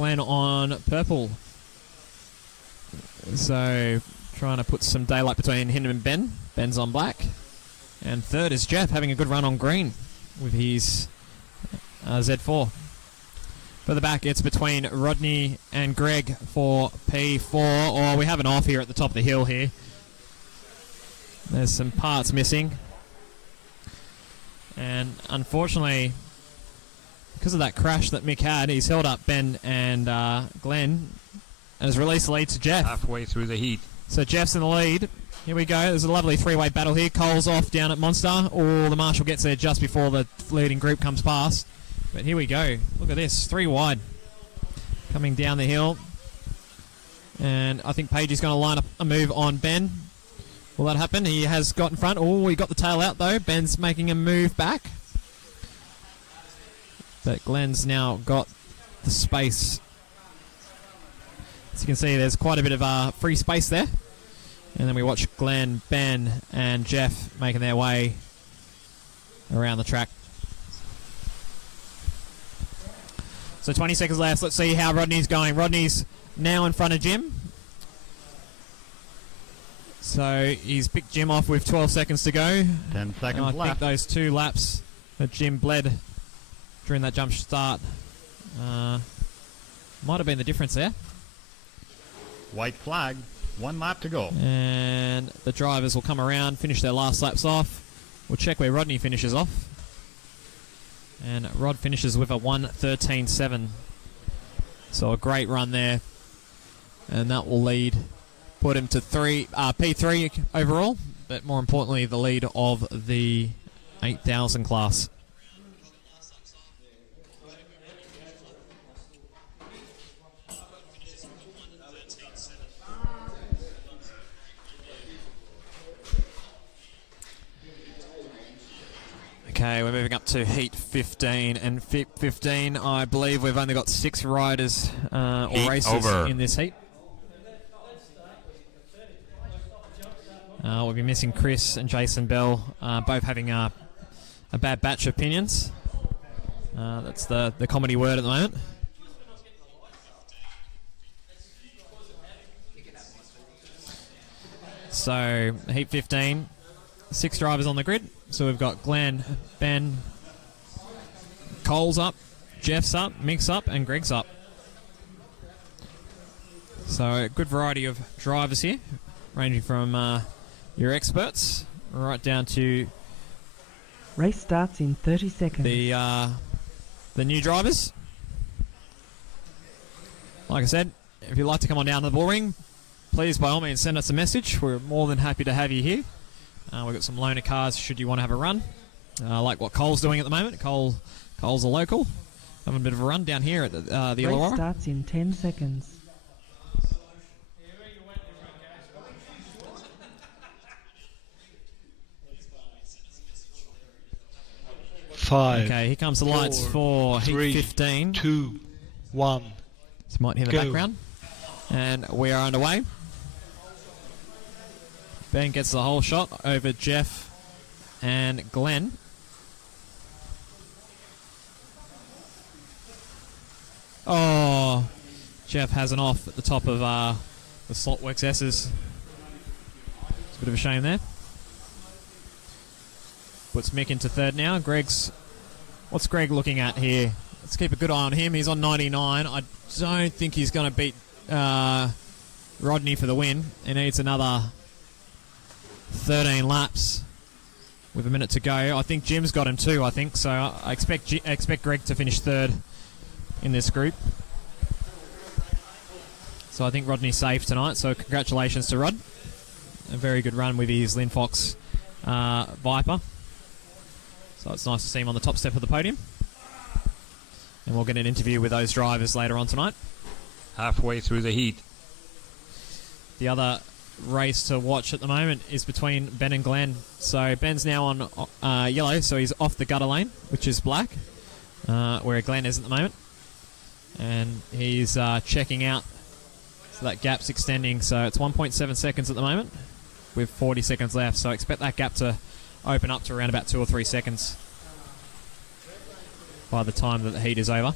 Glenn on purple. So trying to put some daylight between him and Ben. Ben's on black. And third is Jeff, having a good run on green with his Z4. Further back, it's between Rodney and Greg for P4. Oh, we have an off here at the top of the hill here. There's some parts missing. And unfortunately, because of that crash that Mick had, he's held up Ben and Glenn and has released the lead to Jeff. Halfway through the heat. So Jeff's in the lead. Here we go. There's a lovely three-way battle here. Cole's off down at Monster. Oh, the marshal gets there just before the leading group comes past. But here we go. Look at this. 3 wide. Coming down the hill. And I think Page is going to line up a move on Ben. Will that happen? He has got in front. Oh, he got the tail out though. Ben's making a move back. But Glenn's now got the space. As you can see, there's quite a bit of free space there. And then we watch Glenn, Ben, and Jeff making their way around the track. So 20 seconds left. Let's see how Rodney's going. Rodney's now in front of Jim. So he's picked Jim off with 12 seconds to go. 10 seconds I left. think those 2 laps that Jim bled during that jump start might have been the difference there. White flag. 1 lap to go. And the drivers will come around, finish their last laps off. We'll check where Rodney finishes off. And Rod finishes with a 1:13.7. So a great run there. And that will put him to P3 overall. But more importantly, the lead of the 8,000 class. Okay, we're moving up to heat 15, and 15, I believe we've only got 6 riders or racers in this heat. We'll be missing Chris and Jason Bell, both having a bad batch of opinions. That's the comedy word at the moment. So, heat 15, 6 drivers on the grid. So we've got Glenn, Ben, Cole's up, Jeff's up, Mick's up, and Greg's up. So a good variety of drivers here, ranging from your experts right down to race starts in 30 seconds. The new drivers. Like I said, if you'd like to come on down to the bull ring, please by all means send us a message. We're more than happy to have you here. We've got some loaner cars should you want to have a run. Like what Cole's doing at the moment. Cole's a local. Having a bit of a run down here at the Illawarra. Race starts in 10 seconds. Five. Okay, here comes the lights for heat 15. 2, 1. So might hear the background. And we are underway. Ben gets the whole shot over Jeff and Glenn. Oh, Jeff has an off at the top of the Saltworks S's. It's a bit of a shame there. Puts Mick into third now. What's Greg looking at here? Let's keep a good eye on him. He's on 99. I don't think he's going to beat Rodney for the win. He needs another 13 laps with a minute to go. I think Jim's got him too, I think. So I expect Greg to finish third in this group. So I think Rodney's safe tonight. So congratulations to Rod. A very good run with his Lynn Fox Viper. So it's nice to see him on the top step of the podium. And we'll get an interview with those drivers later on tonight. Halfway through the heat. The other race to watch at the moment is between Ben and Glenn. So Ben's now on yellow, so he's off the gutter lane, which is black, where Glenn is at the moment. And he's checking out, so that gap's extending. So it's 1.7 seconds at the moment with 40 seconds left. So expect that gap to open up to around about 2 or 3 seconds by the time that the heat is over.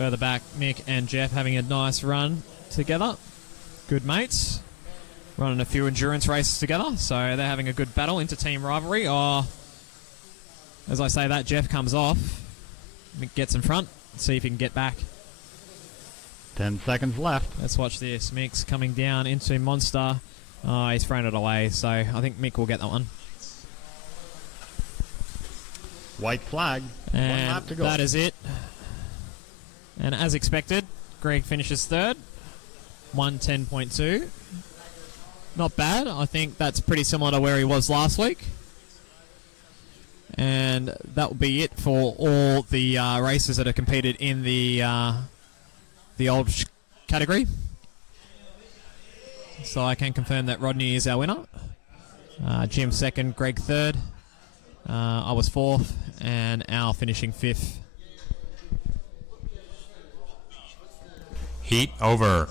Further back, Mick and Jeff having a nice run together. Good mates. Running a few endurance races together, so they're having a good battle, inter-team rivalry. Oh, as I say that, Jeff comes off. Mick gets in front. See if he can get back. 10 seconds left. Let's watch this. Mick's coming down into Monster. Oh, he's thrown it away, so I think Mick will get that one. White flag. One And lap to go. that is it. And as expected, Greg finishes third. 110.2. Not bad. I think that's pretty similar to where he was last week. And that will be it for all the races that are competed in the old category. So I can confirm that Rodney is our winner. Jim second, Greg third. I was fourth, and Al finishing fifth. Heat over.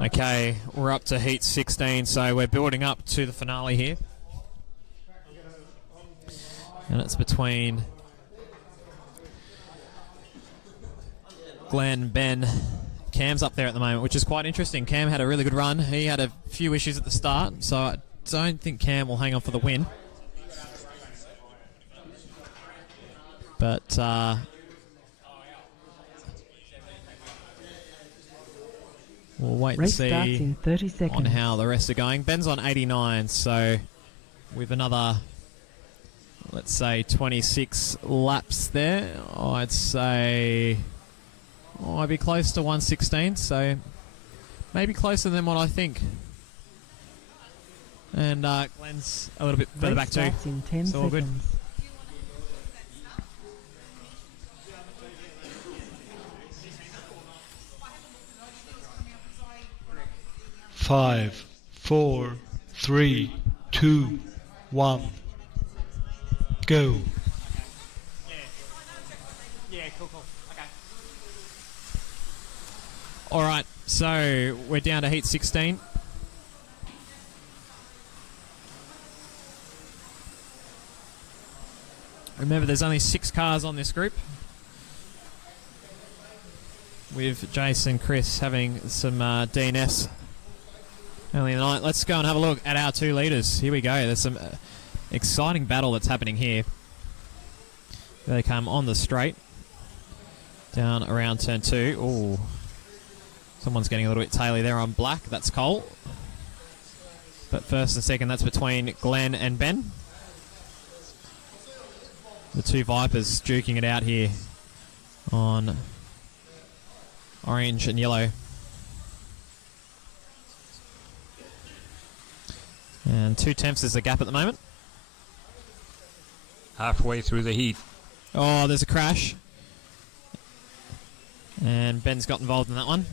Okay, we're up to heat 16, so we're building up to the finale here. And it's between Glenn, Ben, Cam's up there at the moment, which is quite interesting. Cam had a really good run. He had a few issues at the start, so I don't think Cam will hang on for the win. But we'll wait and Race starts see in 30 on seconds. how the rest are going. Ben's on 89, so with another, let's say, 26 laps there, I'd say I'd be close to 116, so maybe closer than what I think. And Glenn's a little bit further back Race too. starts in 10 So all good. seconds. Five, four, three, two, one. Go. Yeah, cool. Okay. All right, so we're down to heat 16. Remember, there's only 6 cars on this group, with Jason, Chris having some DNFs early in the night. Let's go and have a look at our 2 leaders. Here we go. There's some exciting battle that's happening here. There they come on the straight. Down around turn 2. Ooh. Someone's getting a little bit taily there on black. That's Cole. But first and second, that's between Glenn and Ben. The 2 Vipers duking it out here on orange and yellow. And 2/10 is the gap at the moment. Halfway through the heat. Oh, there's a crash. And Ben's got involved in that one.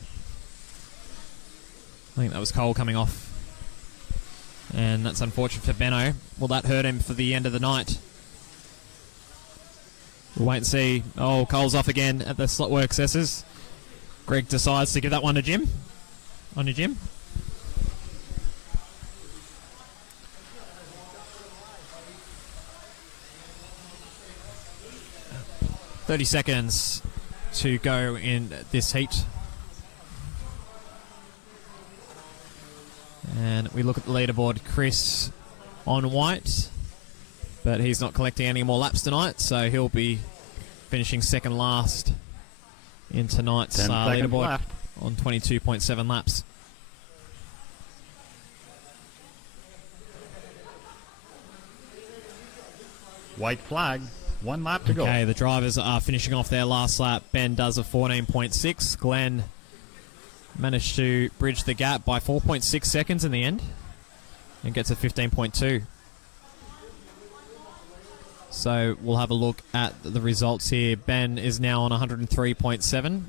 I think that was Cole coming off. And that's unfortunate for Benno. Will that hurt him for the end of the night? We'll wait and see. Oh, Cole's off again at the slot work accesses. Greg decides to give that one to Jim. On your Jim. "30 seconds to go in this heat." And we look at the leaderboard. Chris on white, but he's not collecting any more laps tonight, so he'll be finishing second last in tonight's 10 seconds leaderboard left. on 22.7 laps. White flag. 1 lap to go. Okay, the drivers are finishing off their last lap. Ben does a 14.6. Glenn managed to bridge the gap by 4.6 seconds in the end and gets a 15.2. So we'll have a look at the results here. Ben is now on 103.7.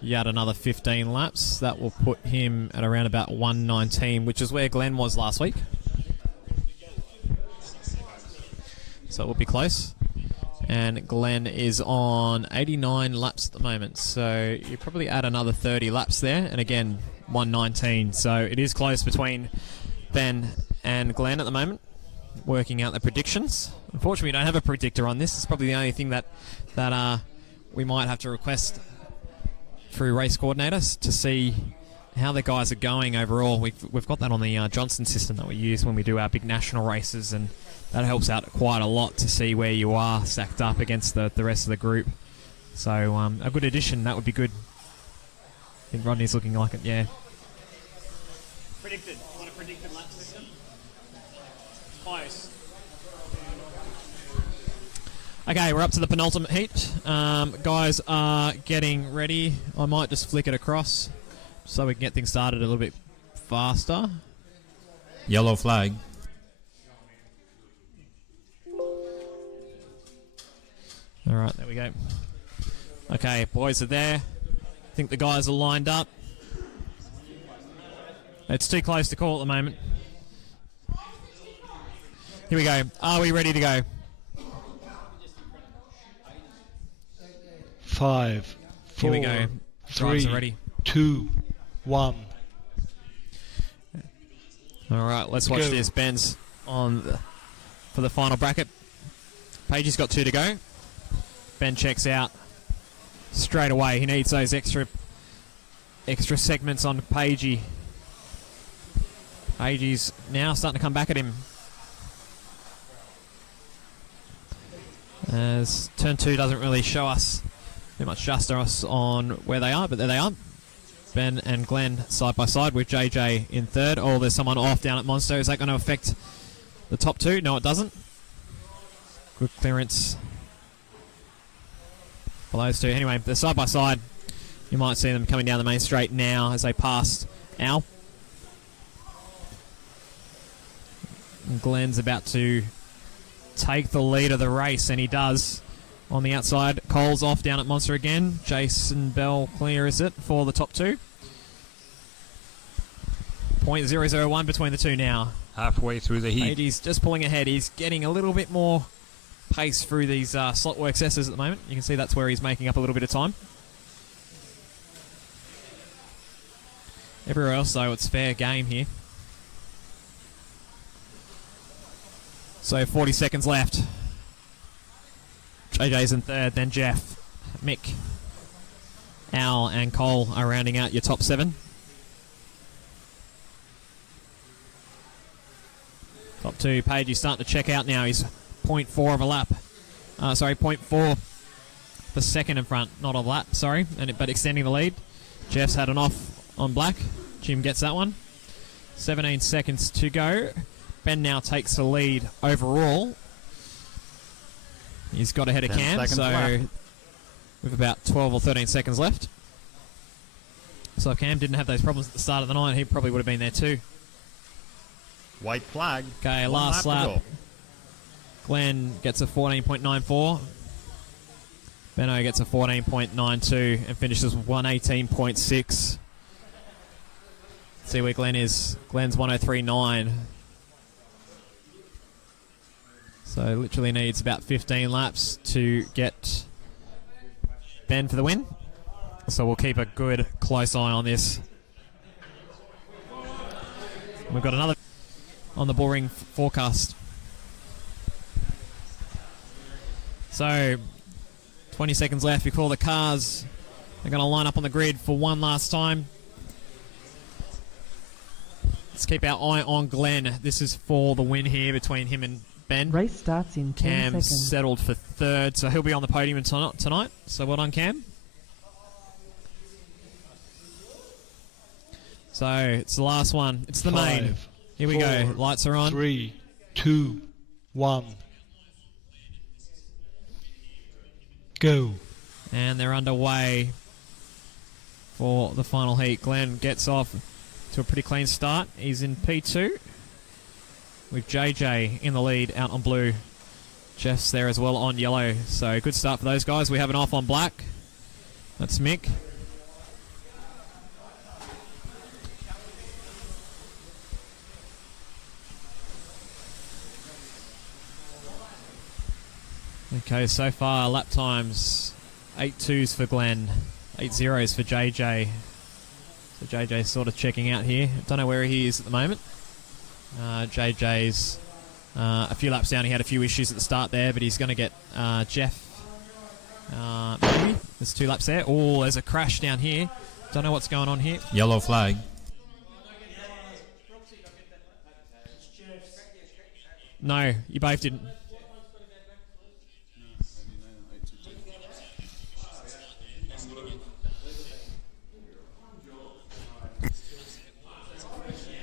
Yet another 15 laps. That will put him at around about 119, which is where Glenn was last week. So it will be close. And Glenn is on 89 laps at the moment. So you probably add another 30 laps there. And again, 119. So it is close between Ben and Glenn at the moment. working out the predictions. Unfortunately, we don't have a predictor on this. It's probably the only thing that we might have to request through race coordinators to see how the guys are going overall. We've got that on the Johnson system that we use when we do our big national races, and that helps out quite a lot to see where you are stacked up against the rest of the group. So a good addition, that would be good. I think Rodney's looking like it, yeah. Predicted. Want a predicted lap system? Close. Okay, we're up to the penultimate heat. Guys are getting ready. I might just flick it across so we can get things started a little bit faster. Yellow flag. All right, there we go. Okay, boys are there. I think the guys are lined up. It's too close to call at the moment. Here we go. Are we ready to go? 5, 4, Here we go. Drivers 3, are ready. 2, 1. All right, let's watch Go. this. Ben's for the final bracket. Pagey's got 2 to go. Ben checks out straight away. He needs those extra segments on Pagey. Pagey's now starting to come back at him. As turn 2 doesn't really show us too much just us on where they are, but there they are. Ben and Glenn side by side with JJ in third. Oh, there's someone off down at Monster. Is that going to affect the top 2? No, it doesn't. Good clearance for those two. Anyway, they're side by side. You might see them coming down the main straight now as they pass Al. And Glenn's about to take the lead of the race, and he does. On the outside, Cole's off down at Monster again. Jason Bell clears it for the top 2. 0.001 between the two now. Halfway through the heat. He's just pulling ahead. He's getting a little bit more pace through these slot work S's at the moment. You can see that's where he's making up a little bit of time. Everywhere else, though, it's fair game here. So 40 seconds left. JJ's in third, then Jeff, Mick, Al and Cole are rounding out your top 7. Top 2, Page is starting to check out now. He's 0.4 of a lap. 0.4 per second in front. Not a lap, sorry, but extending the lead. Jeff's had an off on black. Jim gets that one. 17 seconds to go. Ben now takes the lead overall. He's got ahead of Cam, so left. with about 12 or 13 seconds left. So if Cam didn't have those problems at the start of the night, he probably would have been there too. White flag. Okay, last lap to lap. go. Glenn gets a 14.94. Benno gets a 14.92 and finishes with 118.6. See where Glenn is. Glenn's 103.9. So literally needs about 15 laps to get Ben for the win. So we'll keep a good close eye on this. We've got another on the bullring forecast. So 20 seconds left before the cars are going to line up on the grid for one last time. Let's keep our eye on Glenn. This is for the win here between him and Ben. Race starts in 10 Cam seconds. settled for third, so he'll be on the podium tonight. So well done, Cam. So it's the last one. It's the main. 5, Here we 4, go. Lights are on. 3, 2, 1. Go. And they're underway for the final heat. Glenn gets off to a pretty clean start. He's in P2 with JJ in the lead out on blue. Jeff's there as well on yellow. So good start for those guys. We have an off on black. That's Mick. Okay, so far lap times 8.2s for Glenn, 8.0s for JJ. So JJ's sort of checking out here. Don't know where he is at the moment. JJ's A few laps down, he had a few issues at the start there, but he's going to get Jeff. Maybe there's 2 laps there. Oh, there's a crash down here. Don't know what's going on here. Yellow flag. No, you both didn't.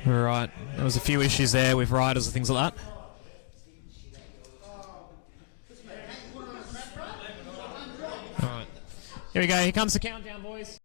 Right, there was a few issues there with riders and things like that. All right, here we go. Here comes the countdown, boys.